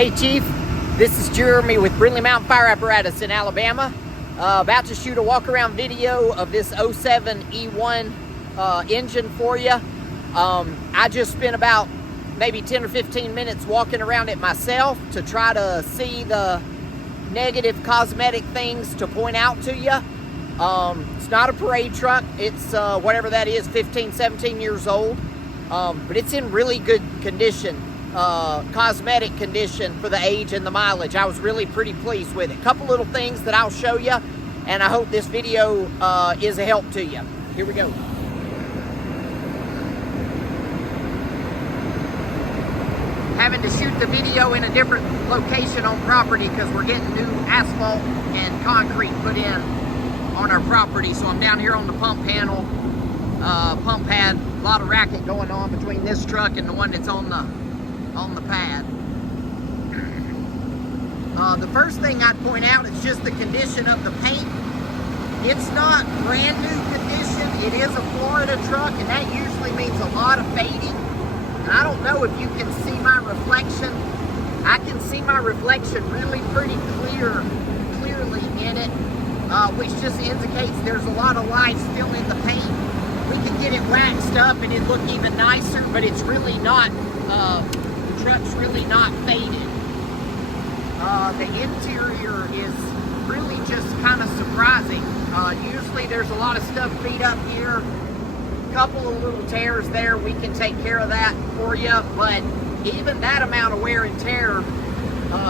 Hey Chief, this is Jeremy with Brindley Mountain Fire Apparatus in Alabama. About to shoot a walk around video of this 07 E1 engine for you. I just spent about maybe 10 or 15 minutes walking around it myself to try to see the negative cosmetic things to point out to you. It's not a parade truck. It's whatever that is, 15, 17 years old. But it's in really good condition. Cosmetic condition for the age and the mileage. I was really pretty pleased with it. A couple little things that I'll show you, and I hope this video is a help to you. Here we go. Having to shoot the video in a different location on property because we're getting new asphalt and concrete put in on our property. So I'm down here on the pump panel, pump pad. A lot of racket going on between this truck and the one that's on the pad. The first thing I'd point out is just the condition of the paint. It's not brand new condition. It is a Florida truck, and that usually means a lot of fading. And I don't know if you can see my reflection. I can see my reflection really pretty clearly in it, which just indicates there's a lot of life still in the paint. We can get it waxed up and it look even nicer, but it's really not. The truck's really not faded. The interior is really just kind of surprising. Usually there's a lot of stuff beat up here, a couple of little tears there. We can take care of that for you, but even that amount of wear and tear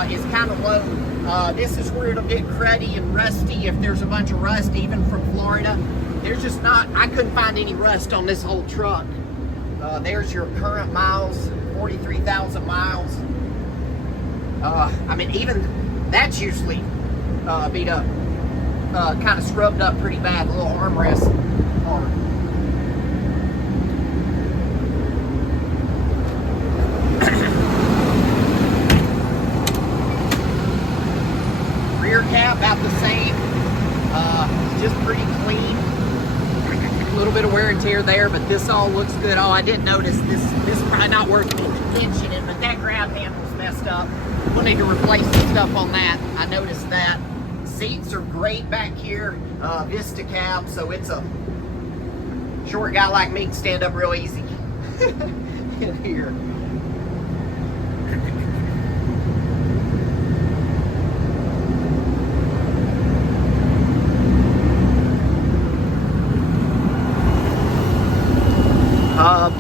is kind of low. This is where it'll get cruddy and rusty if there's a bunch of rust, even from Florida. There's just not, I couldn't find any rust on this whole truck. There's your current miles, 43,000 miles. I mean, even that's usually beat up, kind of scrubbed up pretty bad. A little armrest part. Rear cap about the same. Just pretty clean. A little bit of wear and tear there, but this all looks good. Oh, I didn't notice this is probably not working in the tension in, but that grab handle's messed up. We'll need to replace some stuff on that. I noticed that. Seats are great back here. Vista cab, so it's a short guy like me can stand up real easy in here.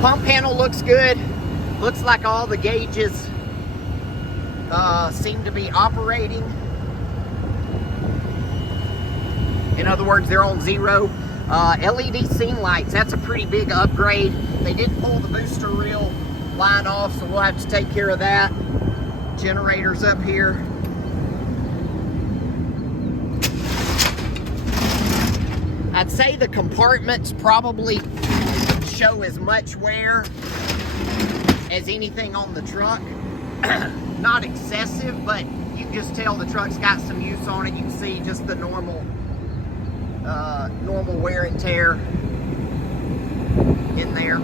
Pump panel looks good. Looks like all the gauges seem to be operating. In other words, they're on zero. LED scene lights, that's a pretty big upgrade. They did pull the booster reel line off, so we'll have to take care of that. Generators up here. I'd say the compartments probably show as much wear as anything on the truck. Not excessive, but you can just tell the truck's got some use on it. You can see just the normal wear and tear in there.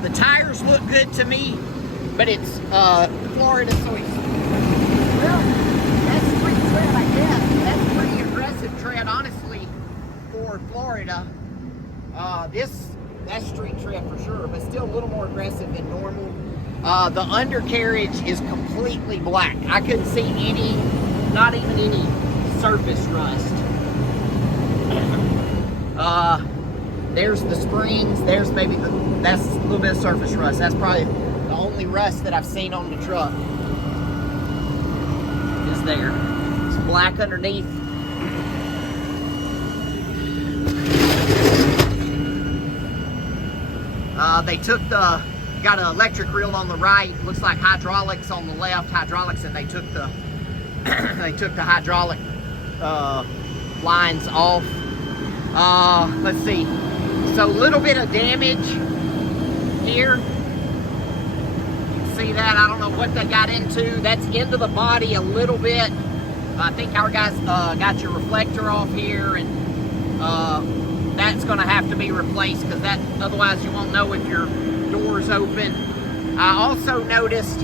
The tires look good to me, but it's Florida, so it's, well, that's street tread, I guess. That's pretty aggressive tread, honestly, for Florida. That's street tread for sure, but still a little more aggressive than normal. The undercarriage is completely black. I couldn't see any, not even any surface rust. There's the springs. There's maybe that's a little bit of surface rust. That's probably the only rust that I've seen on the truck. Is there? It's black underneath. They took got an electric reel on the right, looks like hydraulics on the left, hydraulics, and they took the the hydraulic lines off. Let's see, so a little bit of damage here. You can see that. I don't know what they got into. That's into the body a little bit. I think our guys got your reflector off here, and that's going to have to be replaced, because that, otherwise you won't know if your door's open I also noticed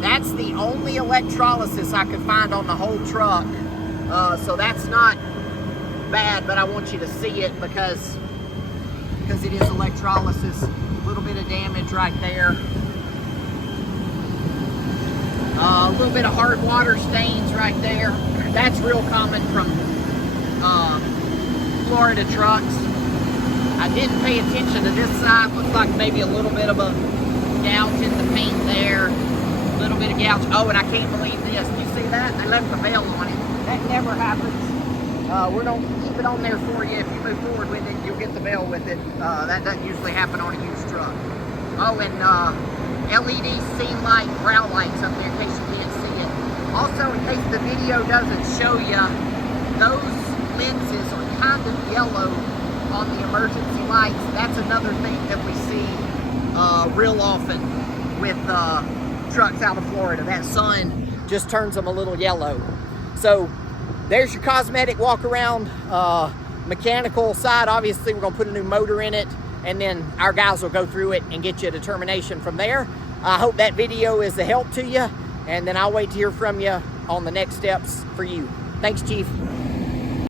that's the only electrolysis I could find on the whole truck. So that's not bad, but I want you to see it because it is electrolysis. A little bit of damage right there. A little bit of hard water stains right there. That's real common from Florida trucks. I didn't pay attention to this side. Looks like maybe a little bit of a gouge in the paint there. A little bit of gouge. Oh, and I can't believe this. You see that? They left the bell on it. That never happens. We're going to keep it on there for you. If you move forward with it, you'll get the bell with it. That doesn't usually happen on a used truck. Oh, and LED scene light, brow lights up there in case you can't see it. Also, in case the video doesn't show you, those lenses are kind of yellow on the emergency lights. That's another thing that we see real often with trucks out of Florida. That sun just turns them a little yellow. So there's your cosmetic walk around. Mechanical side, obviously we're going to put a new motor in it, and then our guys will go through it and get you a determination from there. I hope that video is a help to you, and then I'll wait to hear from you on the next steps for you. Thanks, Chief.